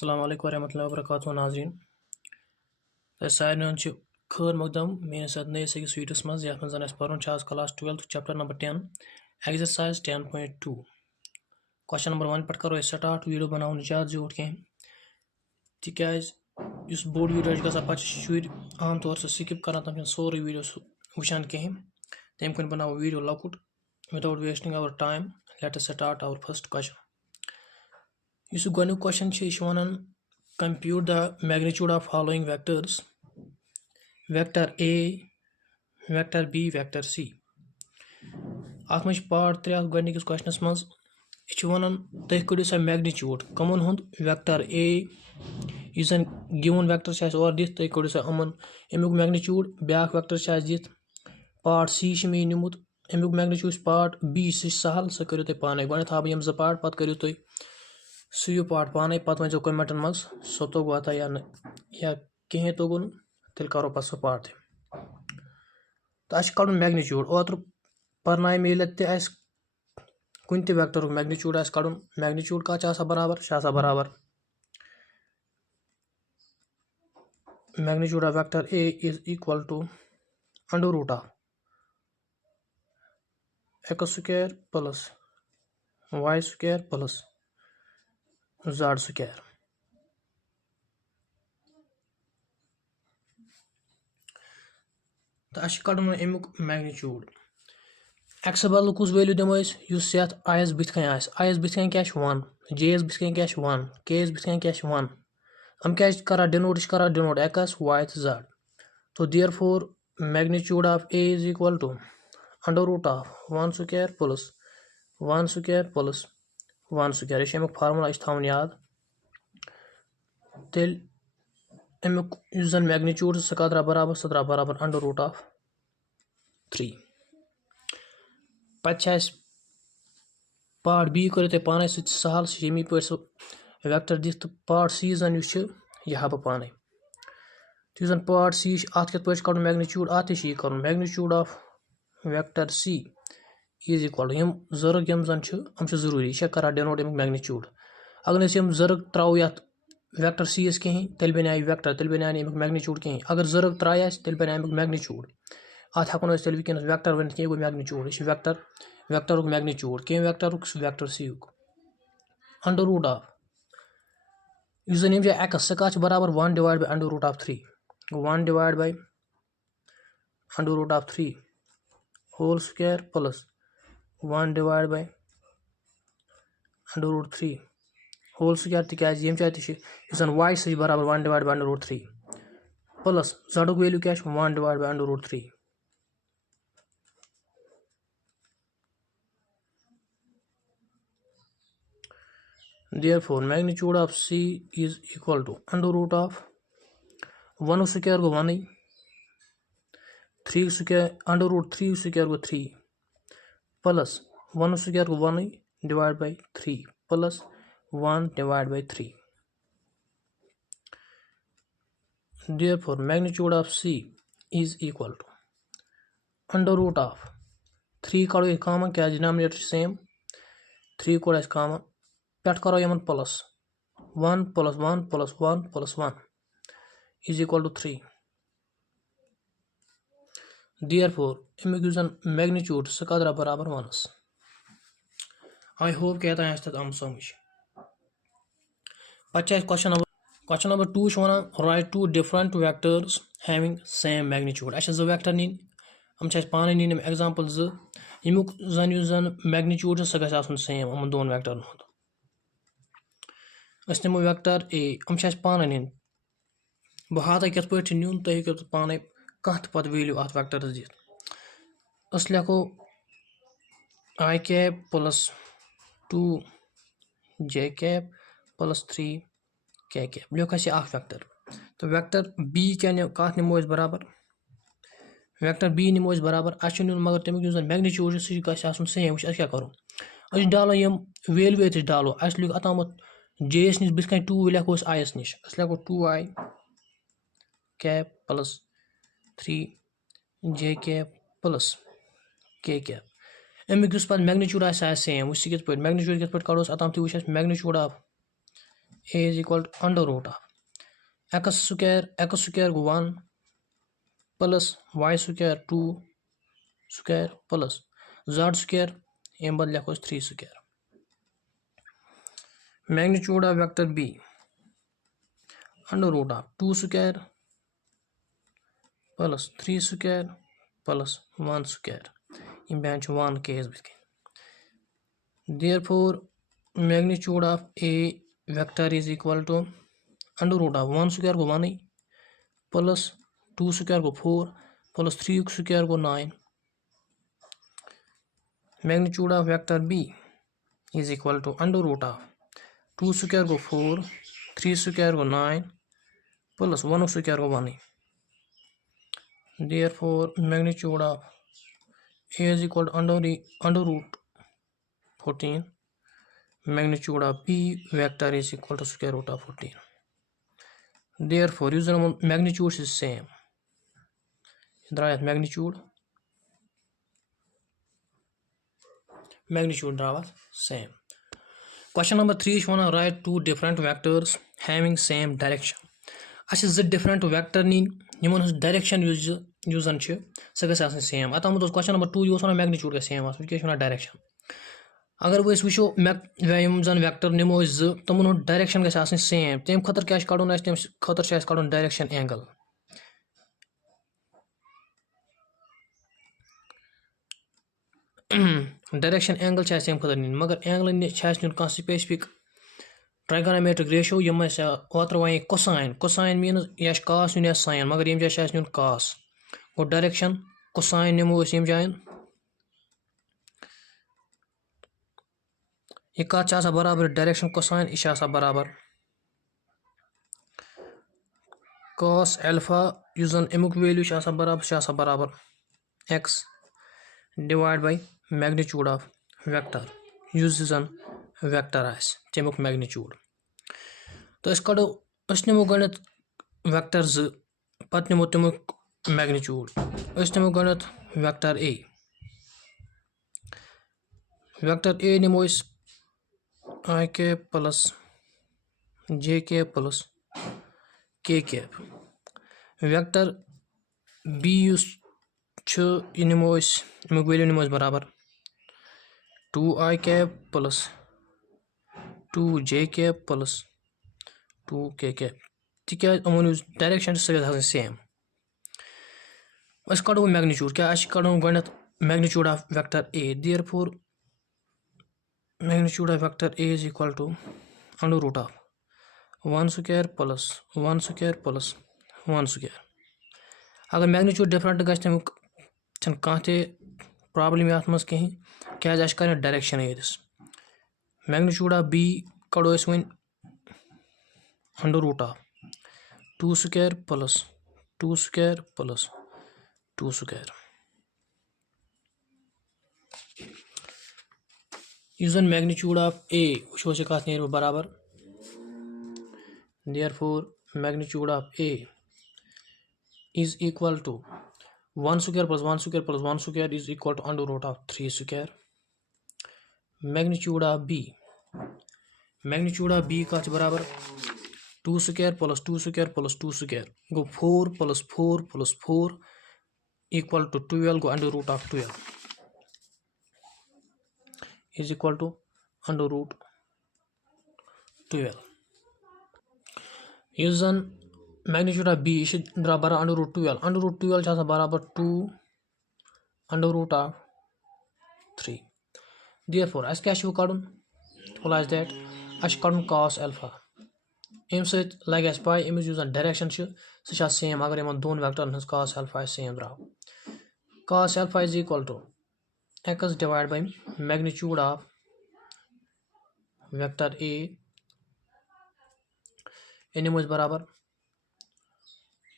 अस्सलाम वालेकुम वरहमतुल्लाहि वबरकातुहू नाज़रीन। सारे खैर मकदम मेस नयस अकिस वीडियोस मज ये मज पर्न class 12 chapter number 10 exercise 10.2 question number 1 पे करो स्टार्ट। वीडियो बनाओ ज़्यादा जोट कह तिस बोड़ वीडियो ग पे आम तौर से स्किप कर तम सोरे वीडियो वुचान कहें तम कन बनाओ वीडियो लकुट without wasting our time. Let us start our first question. इस गोनुक question one compute the magnitude of following vectors vector A vector B vector C. अत मज पार्ट 3 गोनिकस क्वेश्चनस मज वन तुम कड़ो सा मैग्नीट्यूड कमन हुंद वेक्टर ए जन गिवन वेक्टर और दित तुम कड़ो सा अमुक मैग्नीट्यूड ब्या वेक्टर दित पार्ट सी मे निमुत अमुक मैग्नीट्यूड पार्ट बी सह सहल सह करो तुम पाने गो था बह जो पार्ट पे करो तुम सह पार्ट पाने पे वो कमेंटन मज सो तोग वाता या कहें तोगुन तेल करो पे सह पार्ट तो कड़न मैग्नीट्यूड ओत्र पर्नाय मेल कुन ते वेक्टर मैग्नीट्यूड कड़न मैग्नीट्यूड का बराबर magnitude of vector a is equal to under root of x square plus y square plus z square. तो कड़न अमुक मैग्नीट्यूड एक्स बदल कुछ वैल्यू दमो ये आयस बिथकन आयस बिथकन क्या 1 जे एस बिथकन क्या 1 के एस बिथकन क्या 1 हम क्या करा डिनोट एक्स वाई जेड। तो therefore magnitude of A is equal to under root of 1 square plus 1 square plus 1 square. यह अमुक फार्मूला थवन याद तेल अमुक जन मैग्नीट्यूड सह बराबर अंडर रूट ऑफ 3 पे पार्ट बी करो तुम पाने सहल यमी पे वेक्टर दिख पार्ट सी जन यह बह पाने तो जन पार्ट सी अत कत कड़न मैग्नीट्यूड अत कर magnitude of vector C is equal यम जरग यम जन हम जरूरी यह कर डिनोट अमुक मैग्नीट्यूड। अगर यम जरग त्रो ये वेक्टर सी यस कहें तेल बना वेक्टर तेल बना अमुक मैग्नीट्यूड कहें अगर जरग त्राय तेल बना अमुक मैग्नीट्यूड अत हेको तेल वनस वेक्टर वन कह मैग्नीट्यूड यह वेक्टर मैग्नीट्यूड कह vector C under root of जन यम एक्स सह बराबर 1 divide by under root of 3 1 divide by under root of 3 whole square plus 1 divide by under root 3 whole square तिकाज यम जन वाई सह बराबर 1 divide by under root 3 plus Z value क्या 1 divide by under root 3। Therefore, magnitude of C is equal to under root of 1 square go 1 3 square under root 3 square go 3 plus 1 square go 1 divided by 3 plus 1 divided by 3. Therefore, magnitude of C is equal to under root of 3 करो common क्या denominator same 3 को common पेट करो यमन plus 1 plus 1 plus 1 plus 1 is equal to 3। Therefore अमुक जन magnitude सह बराबर 1। आई होप कहता है तक आम समझ पे question number 2 one write two different vectors having same magnitude. जो वेक्टर नीन हम पाने नीन एग्जाम्पल यमुक जन मैग्नीट्यूड सह गो सेम हम दोन वेक्टरन हुंद नमो वेक्टर ए हम पाने नीन बह हाथ कत पे नुन तुम हेको पाने कह पे वैल्यू अत वेक्टर दिख लिखो आई कैप प्लस 2 जे कैप प्लस 3 के कैप लिख वेक्टर। तो वेक्टर बी क्या कत नमो बराबर वेक्टर बी नमो बराबर अस नुन मगर तमिक जो मैग्नीट्यूड सह गो सेम वो क्या करो डालो यम वैल्यू डालो अस लिख अत आमुत जे एस निश बिथ 2 लिखो आई एस निश लिखो 2 आई कैप प्लस 3 जे कैप प्लस के कैप अमुक पे मैग्नीट्यूड सेम वो कत मैग्नीट्यूड कत कड़ो अत तुम वो magnitude of a is equal to under root of x square go 1 plus y square 2 square plus z square am bad लिखो 3 square. Magnitude of vector b under root of 2 square plus 3 square plus 1 square. In bench 1 case between. Therefore magnitude of a vector is equal to under root of 1 square go 1 plus 2 square go 4 plus 3 square go 9. Magnitude of vector b is equal to under root of 2 square go 4 3 square go 9 plus 1 square go 1. Therefore magnitude of a is equal to under root 14. Magnitude of b vector is equal to square root of 14. Therefore usual magnitude is same. Magnitude draw same. Question number 3 is one write two different vectors having same direction. As is the different vector nin yimon direction usan ch sa gase asan same. Atam question number 2 use magnitude ga same as which direction. अगर वो वो यम जन vector निमो तमन direction गस आसनी same तम खतर क्या कड़न तम खतर कड़न डायरेक्शन एंगल डायरेक्शन एंगल तम खतर नीन मगर एंगल नीन कह स्पेसिफिक ट्राइगोनोमेट्रिक रेशियो यम ओतर वे कोसाइन मीन यह कास नीन साइन मगर यम जाए नीन कास गो डायरेक्शन कोसाइन निमो यम जान यह कत बराबर डायरेक्शन कोसाइन यह बराबर कॉस अल्फा युस जन अमुक वैल्यू बराबर x divide by magnitude of vector use जन वेक्टर आस तमुक मैग्नीट्यूड तो अस निमो गणित वेक्टर पत निमो तमुक मैग्नीट्यूड अस निमो गणित वेक्टर ए निमो I cap plus J cap plus K cap. Vector B use इनमोस वैल्यू निमोस बराबर 2I cap plus 2J cap plus 2K cap. तिकाज अमन यूज डायरेक्शन सह सेम अस कड़ो मैग्नीट्यूड क्या कड़ो गणित magnitude of vector A therefore magnitude of vector A is equal to under root of 1 square plus 1 square plus 1 square. अगर मैग्नीट्यूड डिफरेंट गज तमुक प्रॉब्लम ये मज कहीं क्या कर डायरेक्शन ये मैग्नीट्यूड ऑफ बी कड़ो वन under root of 2 square plus 2 square plus 2 square. यूजन मैग्नीट्यूड ऑफ ए वो कत नीर बराबर therefore magnitude of A is equal to 1 square plus 1 square plus 1 square is equal to under root of 3 square. Magnitude of b कत बराबर 2 square plus 2 square plus 2 square go 4 plus 4 plus 4 equal to 12 go under root of 12 is equal to under root 12. Use magnitude of b बराबर under root 12. Under root 12 बराबर 2 under root of 3. Therefore as क्या कड़न as that as कड़न cos alpha अम सग अस पाई अमिस यूज direction सह सेम अगर इन दोन वेक्टरन हज cos alpha सेम द्राव cos alpha is equal to x divided by magnitude of vector A इनमोज बराबर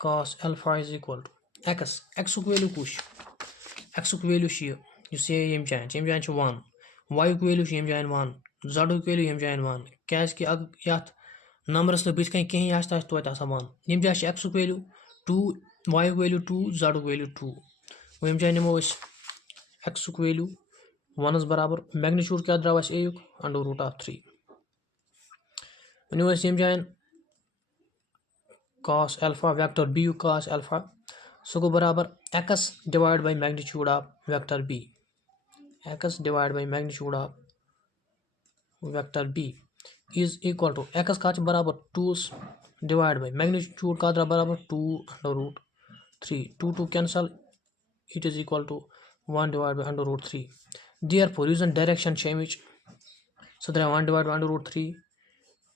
cos alpha is equal to x value कुछ x वैल्यू यम जान 1 y वैल्यू यम जान 1 z वैल्यू यम जान 1 क्या ये नंबरस बुथ कहीं कहीं तो 1 यम जाए x value 2 y value 2 z value 2 यम जाए निमो x वैल्यू 1 बराबर मैग्नीट्यूड क्या द्राव ए अंडर रूट ऑफ 3 वनो यम जान cos alpha vector b cos alpha सो गो बराबर x divide by magnitude of vector b x divide by magnitude of vector b is equal to x का बराबर 2 divide by magnitude का बराबर 2√3 2 cancel it is equal to 1 divided by under root 3 therefore using direction change so there 1 divided by under root 3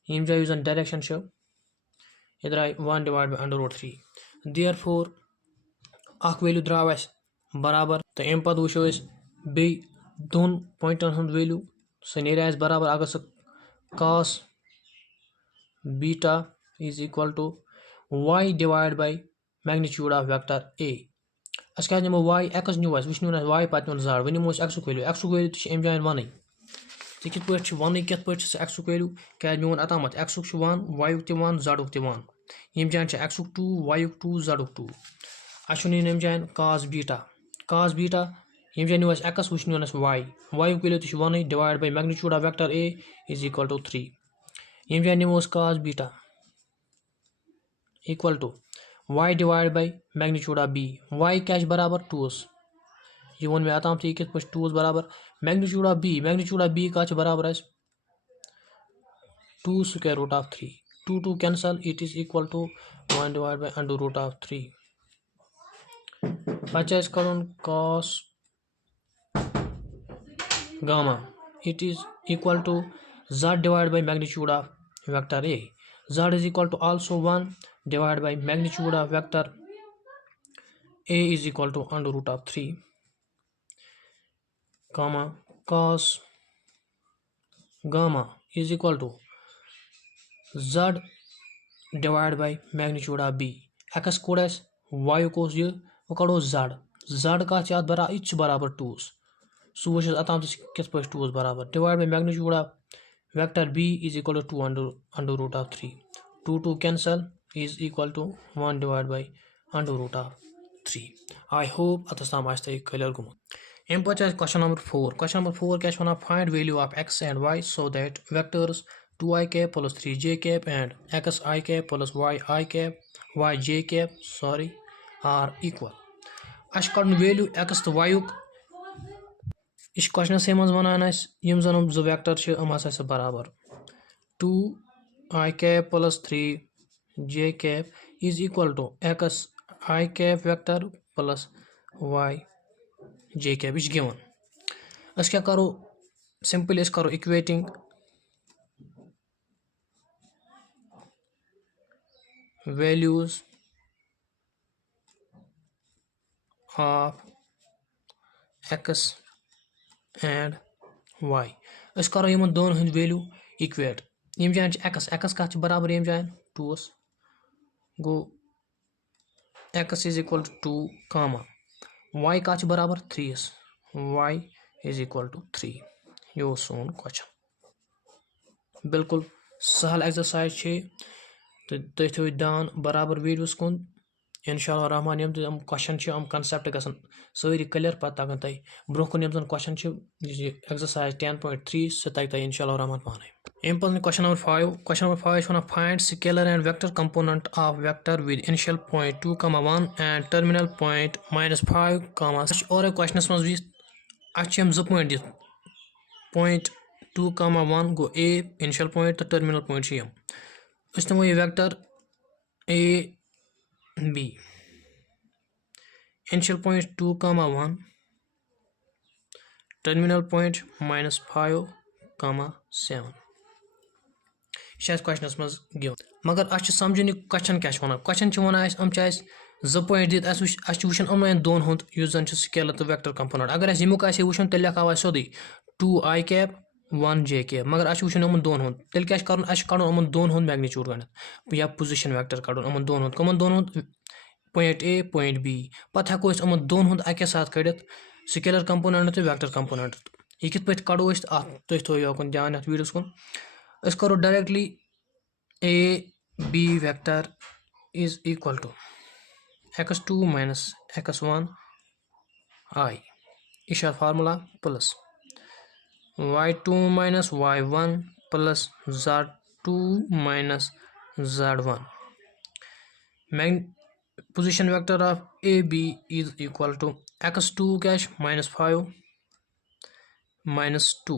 yim jai using direction show इधर आई 1 divided by under root 3 therefore अख value द्राव अस बराबर तो अम पद वो बे दोन पॉइंटन हुंद value सह नेर बराबर अगर सह cos beta is equal to y divided by magnitude of vector a अस क्या निमो y x न्यू अस वन y पत वन z वन निमो x वैल्यू तो अम जान वन तो कित पे वन कित पे x वैल्यू क्या मोन अतामत x one y one z one M जान x 2 y 2 z 2 अस यम जान cos बीटा यम जान न्यू x वुन y वैल्यू तो one divide by magnitude of vector a is equal to 3 यम जान निमो cos beta equal to y divide by magnitude of b y क्या बराबर 2 ये वो मे अताम तो कित पे 2 बराबर मैग्नीट्यूड ऑफ b का बराबर 2 square root of 3 2 2 cancel it is equal to 1 divide by under root of 3 पचा करुन cos gamma it is equal to z divide by magnitude of vector a z is equal to also 1 divided by magnitude of vector a is equal to under root of 3 comma cos gamma is equal to z divided by magnitude of b x code y को ये वो कड़ो z का बरा etch बराबर 2 सो वो अताम किस पे 2 बराबर divide by magnitude of vector b is equal to 2 under root of 3 2 2 cancel is equal to 1 divided by under root of 3 I hope atasam as the clear gumut em pach question number 4 क्या wana find value of x and y so that vectors 2i cap plus 3j cap and xi cap plus yi cap yj cap are equal अश कड़न value x तो y इस question से मज वनान यम जन जो vector हसा बराबर 2 i cap plus 3 j cap is equal to x i cap vector plus y j cap is given अस क्या करो सिंपल इस करो equating values of x and y अस करो यमन दोन हंद वैल्यू इक्वेट यम जान x का बराबर यम जान 2 गो x is equal to 2 comma y का बराबर 3 y इज इक्वल टू 3 यो सोन क्वेश्चन बिल्कुल सहल एक्सरसाइज तो तुम थो ध्यान बराबर वीडियोस कुन इंशाअल्लाह रहमान यम क्वेश्चन कंसेप्ट गसन सारी क्लियर पत तगन तय ब्रो कुन यम क्वेश्चन एक्सरसाइज 10.3 से तय तय इंशाअल्लाह रहमान पाने एम पर question number 5 one find scalar and vector component of vector with initial point 2,1 and terminal point -5, और क्वेश्चन मज भी अम 2 पॉइंट दित पॉइंट 2,1 गो ए इनिशियल पॉइंट तो टर्मिनल पॉइंट यम अस नमो ये vector A b initial point 2,1 terminal point -5,7 शायद question मज given मगर अस समझन क्वेश्चन क्या वन क्वेश्चन वन हम 2 पॉइंट दित वुन अमन दोन हुंद युस जन स्केलर तो वेक्टर कंपोनेंट अगर यमुक वुन तेल लिखा सोदी 2i कैप 1j कैप मगर अस वुन अमन दोन हुंद तेल क्या करुन कड़न अमन दोन हुंद मैग्नीट्यूड गणित या पोजिशन वेक्टर कड़न अमन दोन हुंद कमन दोन हुंद पॉइंट ए पॉइंट बी पत हेको अमन दोन हुंद अके साथ कड़ित स्केलर कंपोनेंट तो वेक्टर कंपोनेंट यह कित पे कड़ो तुम थो योकन ध्यान अत वीडियोस कुन अस करो directly a b vector is equal to x2 - x1 i यह formula plus y2 - y1 plus z2 2 minus z1. Position vector of AB is equal to x2 cash minus 5 minus 2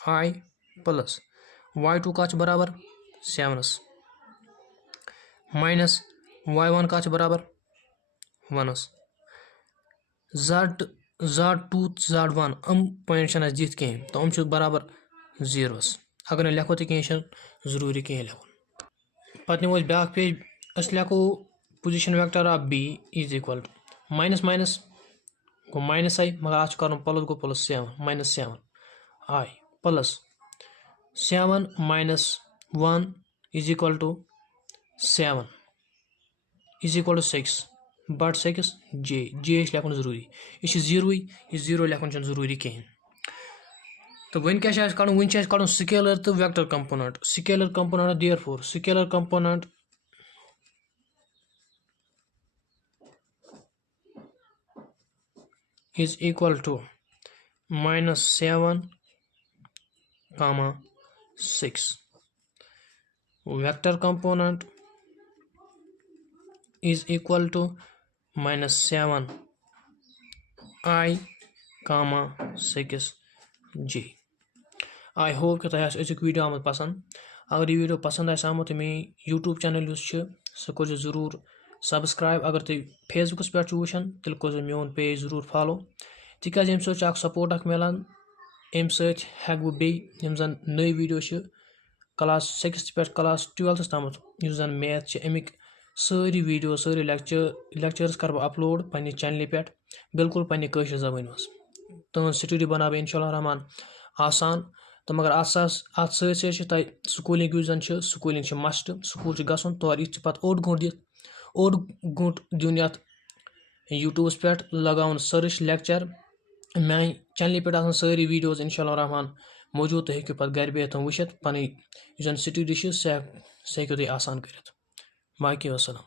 I plus y2 का बराबर 7 minus y1 का बराबर 1 z2 z1 point दिख कहीं तो बराबर 0 अगर न लिखो तो कहीं जरूरी कहीं लिखुन पे निमो ब्या पेज अस लिखो position vector of B is equal to minus minus गो माइनस आई मगर आज कर प्लस गो plus 7 minus 7 I plus 7 minus 1 is equal to 7 is equal to 6 but 6 J लिखुन जरूरी यह 0 लिखुन जरूरी कहीं तो वन क्या कड़न वन कड़न स्केलर तो vector component therefore scalar component is equal to minus 7 comma 6 vector component is equal to minus 7 I comma 6 J. I hope कि तुम अजुक वीडियो आमुत पसंद अगर यह वीडियो पसंद आमुत तो मे यूट्यूब चैनल सह कर जरूर सब्सक्राइब अगर तुम फेसबुकस पे वुचान तेल कर मोन पेज जरूर फॉलो तिकाज अम सपोर्ट मिलान अम सक बह बेम जन नई वीडियो क्लास 6 पे क्लास 12 तम जन मैथ अमिक सारी वीडियो सारी लेक्चर्स कर बह अपलोड पन्ने चैनल पे बिल्कुल पन्ने कशर जबान मज तुम स्टडी बना इंशाल्लाह रहमान आसान तो मगर अत सत स्कूलिंग स्कूलिंग मस्ट स्कूल गसन तौर ये पे ओड गुंट दिन ये यूट्यूबस पे लगान सर्च लेक्चर मैं चैनल पे सारी वीडियोज इंशाल्लाह रहमान मौजूद तो हेकु पे घर बिहत वुचित पन स्टडी सह हेकु तुम आसान कर बाकी वसलम।